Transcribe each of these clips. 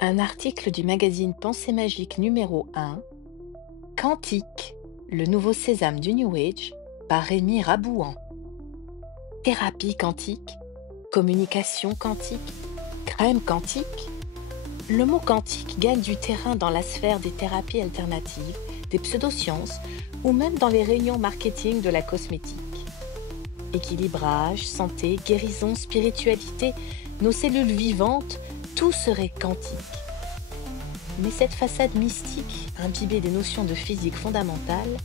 Un article du magazine Pensée magique numéro 1, Quantique, le nouveau sésame du New Age, par Rémi Rabouan. Thérapie quantique, communication quantique, crème quantique. Le mot quantique gagne du terrain dans la sphère des thérapies alternatives, des pseudosciences ou même dans les réunions marketing de la cosmétique. Équilibrage, santé, guérison, spiritualité, nos cellules vivantes, tout serait quantique. Mais cette façade mystique, imbibée des notions de physique fondamentale,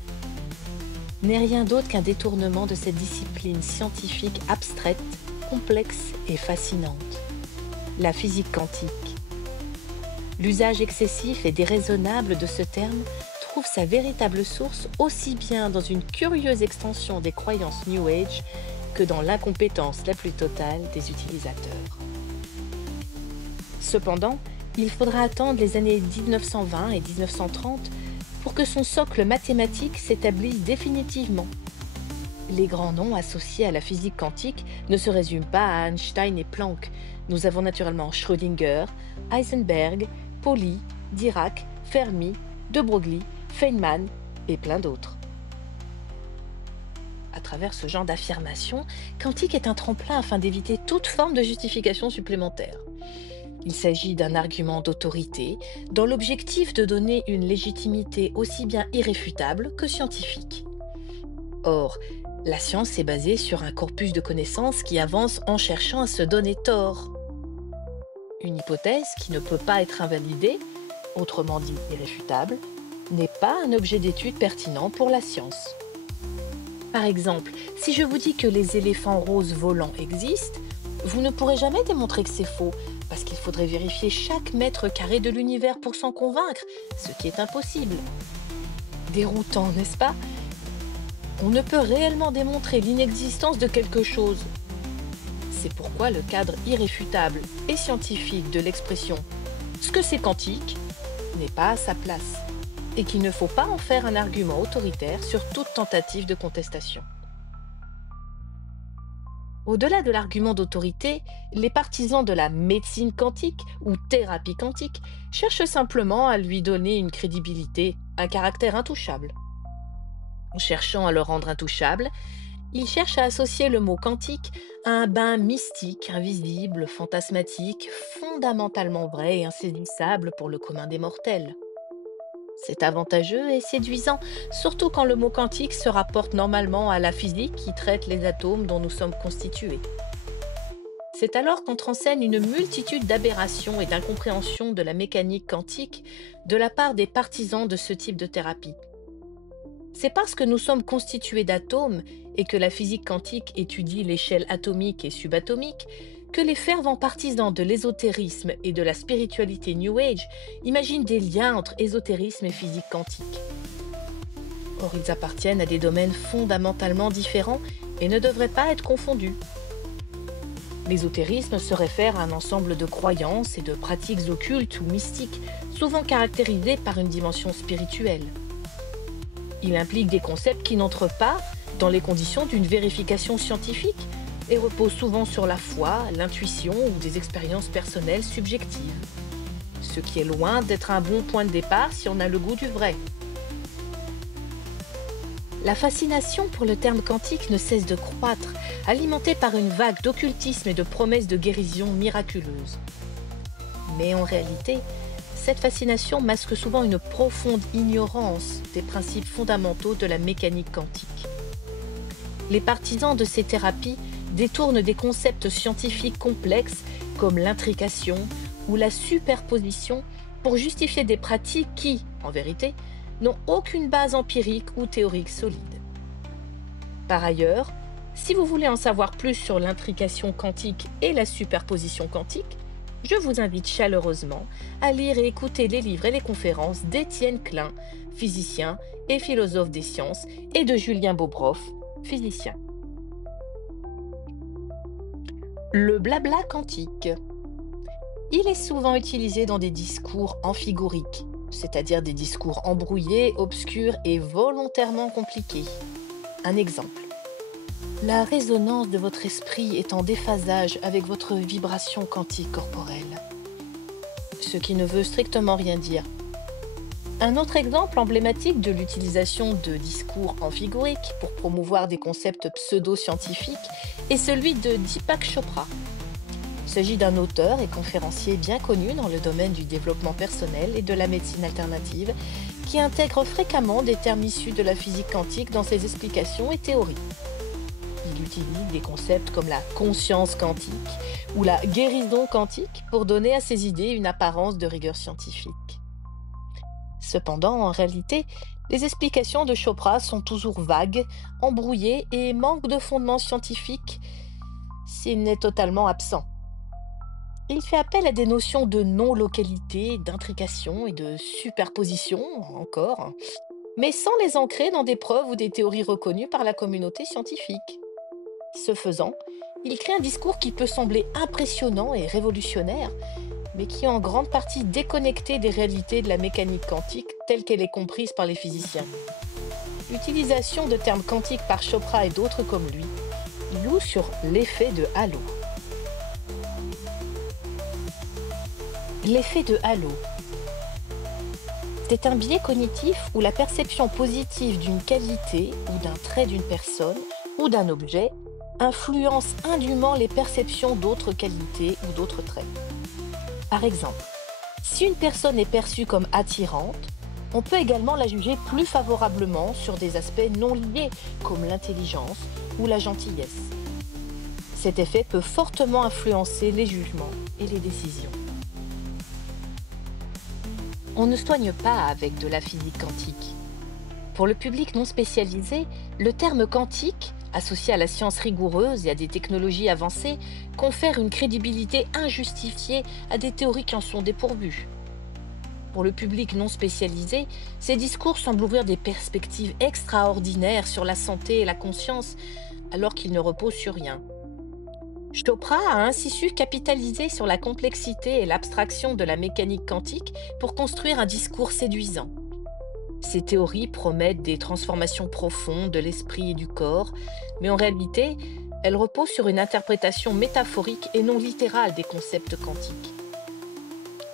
n'est rien d'autre qu'un détournement de cette discipline scientifique abstraite, complexe et fascinante, la physique quantique. L'usage excessif et déraisonnable de ce terme trouve sa véritable source aussi bien dans une curieuse extension des croyances New Age que dans l'incompétence la plus totale des utilisateurs. Cependant, il faudra attendre les années 1920 et 1930 pour que son socle mathématique s'établisse définitivement. Les grands noms associés à la physique quantique ne se résument pas à Einstein et Planck. Nous avons naturellement Schrödinger, Heisenberg, Pauli, Dirac, Fermi, de Broglie, Feynman et plein d'autres. À travers ce genre d'affirmation, quantique est un tremplin afin d'éviter toute forme de justification supplémentaire. Il s'agit d'un argument d'autorité dans l'objectif de donner une légitimité aussi bien irréfutable que scientifique. Or, la science est basée sur un corpus de connaissances qui avance en cherchant à se donner tort. Une hypothèse qui ne peut pas être invalidée, autrement dit irréfutable, n'est pas un objet d'étude pertinent pour la science. Par exemple, si je vous dis que les éléphants roses volants existent, vous ne pourrez jamais démontrer que c'est faux, parce qu'il faudrait vérifier chaque mètre carré de l'univers pour s'en convaincre, ce qui est impossible. Déroutant, n'est-ce pas? On ne peut réellement démontrer l'inexistence de quelque chose. C'est pourquoi le cadre irréfutable et scientifique de l'expression « ce que c'est quantique » n'est pas à sa place, et qu'il ne faut pas en faire un argument autoritaire sur toute tentative de contestation. Au-delà de l'argument d'autorité, les partisans de la médecine quantique ou thérapie quantique cherchent simplement à lui donner une crédibilité, un caractère intouchable. En cherchant à le rendre intouchable, ils cherchent à associer le mot quantique à un bain mystique, invisible, fantasmatique, fondamentalement vrai et insaisissable pour le commun des mortels. C'est avantageux et séduisant, surtout quand le mot quantique se rapporte normalement à la physique qui traite les atomes dont nous sommes constitués. C'est alors qu'entre en scène une multitude d'aberrations et d'incompréhensions de la mécanique quantique de la part des partisans de ce type de thérapie. C'est parce que nous sommes constitués d'atomes et que la physique quantique étudie l'échelle atomique et subatomique que les fervents partisans de l'ésotérisme et de la spiritualité New Age imaginent des liens entre ésotérisme et physique quantique. Or, ils appartiennent à des domaines fondamentalement différents et ne devraient pas être confondus. L'ésotérisme se réfère à un ensemble de croyances et de pratiques occultes ou mystiques, souvent caractérisées par une dimension spirituelle. Il implique des concepts qui n'entrent pas dans les conditions d'une vérification scientifique et repose souvent sur la foi, l'intuition ou des expériences personnelles subjectives. Ce qui est loin d'être un bon point de départ si on a le goût du vrai. La fascination pour le terme quantique ne cesse de croître, alimentée par une vague d'occultisme et de promesses de guérison miraculeuses. Mais en réalité, cette fascination masque souvent une profonde ignorance des principes fondamentaux de la mécanique quantique. Les partisans de ces thérapies détournent des concepts scientifiques complexes comme l'intrication ou la superposition pour justifier des pratiques qui, en vérité, n'ont aucune base empirique ou théorique solide. Par ailleurs, si vous voulez en savoir plus sur l'intrication quantique et la superposition quantique, je vous invite chaleureusement à lire et écouter les livres et les conférences d'Étienne Klein, physicien et philosophe des sciences, et de Julien Bobroff, physicien. Le blabla quantique. Il est souvent utilisé dans des discours amphigoriques, c'est-à-dire des discours embrouillés, obscurs et volontairement compliqués. Un exemple. La résonance de votre esprit est en déphasage avec votre vibration quantique corporelle. ce qui ne veut strictement rien dire. Un autre exemple emblématique de l'utilisation de discours amphigoriques pour promouvoir des concepts pseudo-scientifiques est celui de Deepak Chopra. Il s'agit d'un auteur et conférencier bien connu dans le domaine du développement personnel et de la médecine alternative qui intègre fréquemment des termes issus de la physique quantique dans ses explications et théories. Il utilise des concepts comme la conscience quantique ou la guérison quantique pour donner à ses idées une apparence de rigueur scientifique. Cependant, en réalité, les explications de Chopra sont toujours vagues, embrouillées et manquent de fondements scientifiques s'il n'est totalement absent. Il fait appel à des notions de non-localité, d'intrication et de superposition, encore, mais sans les ancrer dans des preuves ou des théories reconnues par la communauté scientifique. Ce faisant, il crée un discours qui peut sembler impressionnant et révolutionnaire, mais qui est en grande partie déconnecté des réalités de la mécanique quantique telle qu'elle est comprise par les physiciens. L'utilisation de termes quantiques par Chopra et d'autres comme lui joue sur l'effet de halo. L'effet de halo. C'est un biais cognitif où la perception positive d'une qualité ou d'un trait d'une personne ou d'un objet influence indûment les perceptions d'autres qualités ou d'autres traits. Par exemple, si une personne est perçue comme attirante, on peut également la juger plus favorablement sur des aspects non liés comme l'intelligence ou la gentillesse. Cet effet peut fortement influencer les jugements et les décisions. On ne soigne pas avec de la physique quantique. Pour le public non spécialisé, le terme quantique, associé à la science rigoureuse et à des technologies avancées, confère une crédibilité injustifiée à des théories qui en sont dépourvues. Pour le public non spécialisé, ces discours semblent ouvrir des perspectives extraordinaires sur la santé et la conscience, alors qu'ils ne reposent sur rien. Chopra a ainsi su capitaliser sur la complexité et l'abstraction de la mécanique quantique pour construire un discours séduisant. Ces théories promettent des transformations profondes de l'esprit et du corps, mais en réalité, elles reposent sur une interprétation métaphorique et non littérale des concepts quantiques.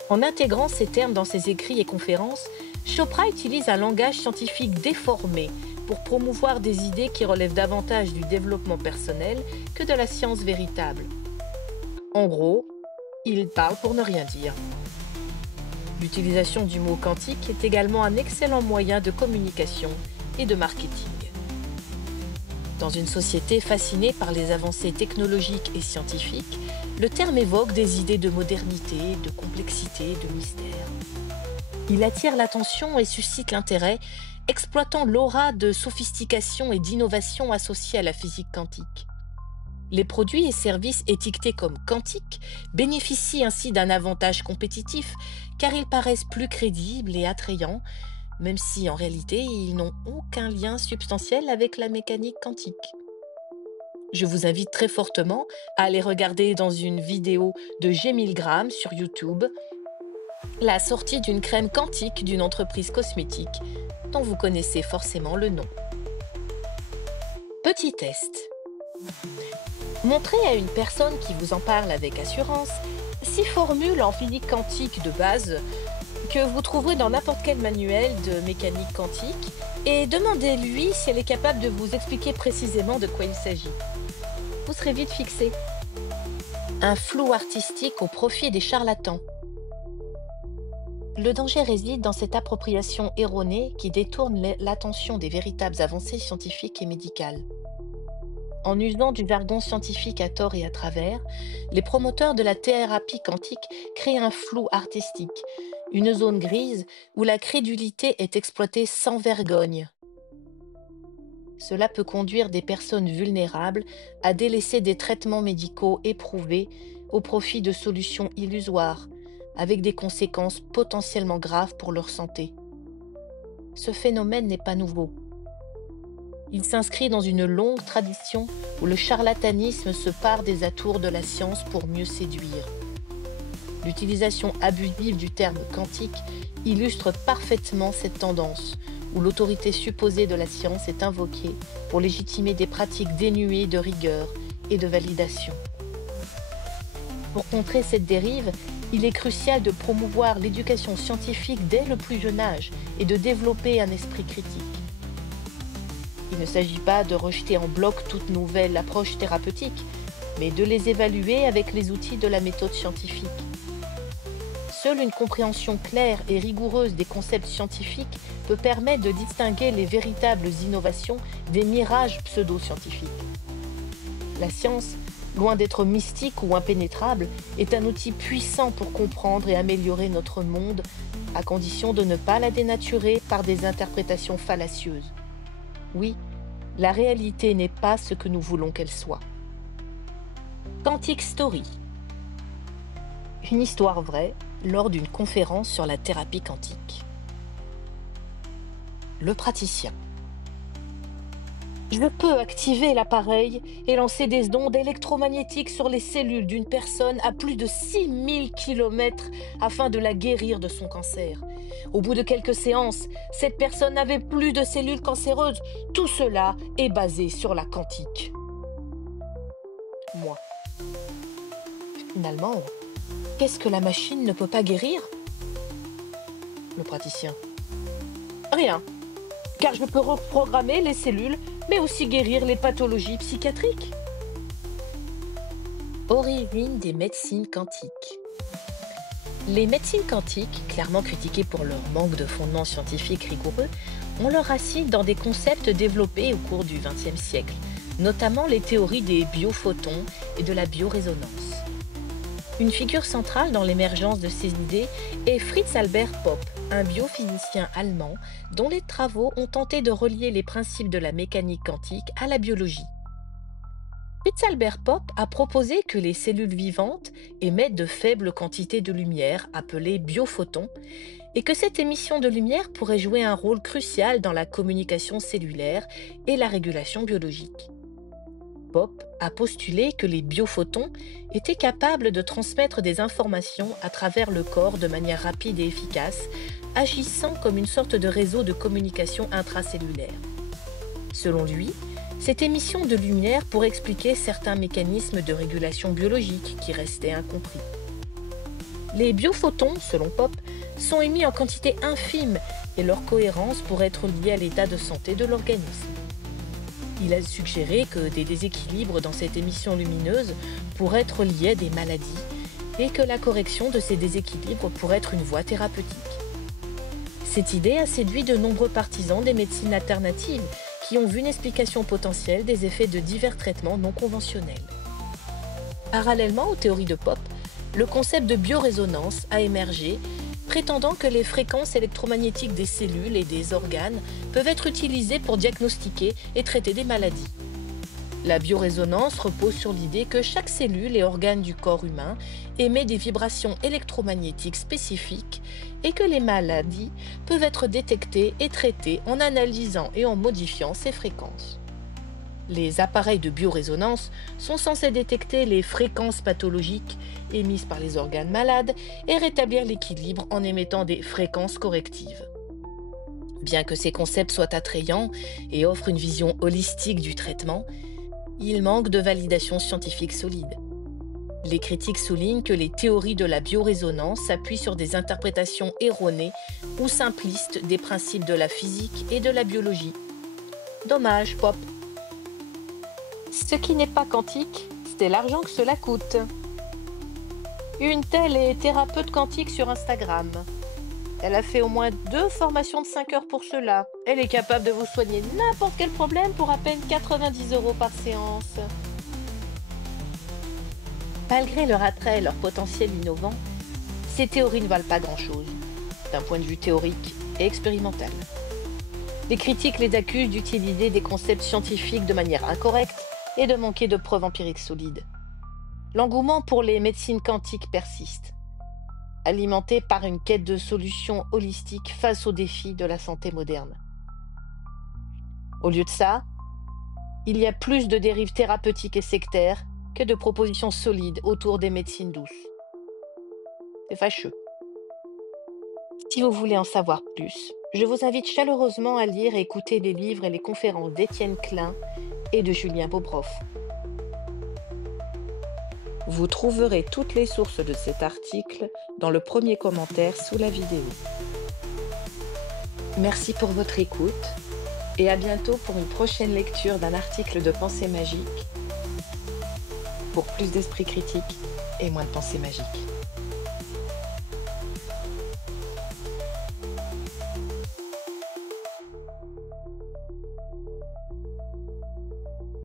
En intégrant ces termes dans ses écrits et conférences, Chopra utilise un langage scientifique déformé pour promouvoir des idées qui relèvent davantage du développement personnel que de la science véritable. En gros, il parle pour ne rien dire. L'utilisation du mot quantique est également un excellent moyen de communication et de marketing. Dans une société fascinée par les avancées technologiques et scientifiques, le terme évoque des idées de modernité, de complexité, de mystère. Il attire l'attention et suscite l'intérêt, exploitant l'aura de sophistication et d'innovation associée à la physique quantique. Les produits et services étiquetés comme quantiques bénéficient ainsi d'un avantage compétitif car ils paraissent plus crédibles et attrayants, même si en réalité ils n'ont aucun lien substantiel avec la mécanique quantique. Je vous invite très fortement à aller regarder dans une vidéo de G1000 sur YouTube la sortie d'une crème quantique d'une entreprise cosmétique dont vous connaissez forcément le nom. Petit test. Montrez à une personne qui vous en parle avec assurance 6 formules en physique quantique de base que vous trouverez dans n'importe quel manuel de mécanique quantique et demandez-lui si elle est capable de vous expliquer précisément de quoi il s'agit. Vous serez vite fixé. Un flou artistique au profit des charlatans. Le danger réside dans cette appropriation erronée qui détourne l'attention des véritables avancées scientifiques et médicales. En usant du jargon scientifique à tort et à travers, les promoteurs de la thérapie quantique créent un flou artistique, une zone grise où la crédulité est exploitée sans vergogne. Cela peut conduire des personnes vulnérables à délaisser des traitements médicaux éprouvés au profit de solutions illusoires, avec des conséquences potentiellement graves pour leur santé. Ce phénomène n'est pas nouveau. Il s'inscrit dans une longue tradition où le charlatanisme se pare des atours de la science pour mieux séduire. L'utilisation abusive du terme quantique illustre parfaitement cette tendance, où l'autorité supposée de la science est invoquée pour légitimer des pratiques dénuées de rigueur et de validation. Pour contrer cette dérive, Il est crucial de promouvoir l'éducation scientifique dès le plus jeune âge et de développer un esprit critique. Il ne s'agit pas de rejeter en bloc toute nouvelle approche thérapeutique, mais de les évaluer avec les outils de la méthode scientifique. Seule une compréhension claire et rigoureuse des concepts scientifiques peut permettre de distinguer les véritables innovations des mirages pseudo-scientifiques. La science, loin d'être mystique ou impénétrable, est un outil puissant pour comprendre et améliorer notre monde, à condition de ne pas la dénaturer par des interprétations fallacieuses. Oui, la réalité n'est pas ce que nous voulons qu'elle soit. Quantic Story. Une histoire vraie lors d'une conférence sur la thérapie quantique. Le praticien. Je peux activer l'appareil et lancer des ondes électromagnétiques sur les cellules d'une personne à plus de 6000 km afin de la guérir de son cancer. Au bout de quelques séances, cette personne n'avait plus de cellules cancéreuses. Tout cela est basé sur la quantique. Moi. Finalement, qu'est-ce que la machine ne peut pas guérir? Le praticien. Rien, car je peux reprogrammer les cellules, mais aussi guérir les pathologies psychiatriques. Origine des médecines quantiques. Les médecines quantiques, clairement critiquées pour leur manque de fondements scientifiques rigoureux, ont leurs racines dans des concepts développés au cours du XXe siècle, notamment les théories des biophotons et de la biorésonance. Une figure centrale dans l'émergence de ces idées est Fritz Albert Popp, un biophysicien allemand dont les travaux ont tenté de relier les principes de la mécanique quantique à la biologie. Fritz Albert Popp a proposé que les cellules vivantes émettent de faibles quantités de lumière, appelées biophotons, et que cette émission de lumière pourrait jouer un rôle crucial dans la communication cellulaire et la régulation biologique. Popp a postulé que les biophotons étaient capables de transmettre des informations à travers le corps de manière rapide et efficace, agissant comme une sorte de réseau de communication intracellulaire. Selon lui, cette émission de lumière pourrait expliquer certains mécanismes de régulation biologique qui restaient incompris. Les biophotons, selon Popp, sont émis en quantité infime et leur cohérence pourrait être liée à l'état de santé de l'organisme. Il a suggéré que des déséquilibres dans cette émission lumineuse pourraient être liés à des maladies et que la correction de ces déséquilibres pourrait être une voie thérapeutique. Cette idée a séduit de nombreux partisans des médecines alternatives qui ont vu une explication potentielle des effets de divers traitements non conventionnels. Parallèlement aux théories de Popp, le concept de biorésonance a émergé, prétendant que les fréquences électromagnétiques des cellules et des organes peuvent être utilisées pour diagnostiquer et traiter des maladies. La biorésonance repose sur l'idée que chaque cellule et organe du corps humain émet des vibrations électromagnétiques spécifiques et que les maladies peuvent être détectées et traitées en analysant et en modifiant ces fréquences. Les appareils de biorésonance sont censés détecter les fréquences pathologiques émises par les organes malades et rétablir l'équilibre en émettant des fréquences correctives. Bien que ces concepts soient attrayants et offrent une vision holistique du traitement, ils manquent de validation scientifique solide. Les critiques soulignent que les théories de la biorésonance s'appuient sur des interprétations erronées ou simplistes des principes de la physique et de la biologie. Dommage, Popp. Ce qui n'est pas quantique, c'est l'argent que cela coûte. Une telle est thérapeute quantique sur Instagram. Elle a fait au moins 2 formations de 5 heures pour cela. Elle est capable de vous soigner n'importe quel problème pour à peine 90 € par séance. Malgré leur attrait et leur potentiel innovant, ces théories ne valent pas grand-chose, d'un point de vue théorique et expérimental. Les critiques les accusent d'utiliser des concepts scientifiques de manière incorrecte et de manquer de preuves empiriques solides. L'engouement pour les médecines quantiques persiste, alimenté par une quête de solutions holistiques face aux défis de la santé moderne. Au lieu de ça, il y a plus de dérives thérapeutiques et sectaires que de propositions solides autour des médecines douces. C'est fâcheux. Si vous voulez en savoir plus, je vous invite chaleureusement à lire et écouter les livres et les conférences d'Étienne Klein et de Julien Bobroff. Vous trouverez toutes les sources de cet article dans le premier commentaire sous la vidéo. Merci pour votre écoute et à bientôt pour une prochaine lecture d'un article de Pensée magique pour plus d'esprit critique et moins de pensée magique.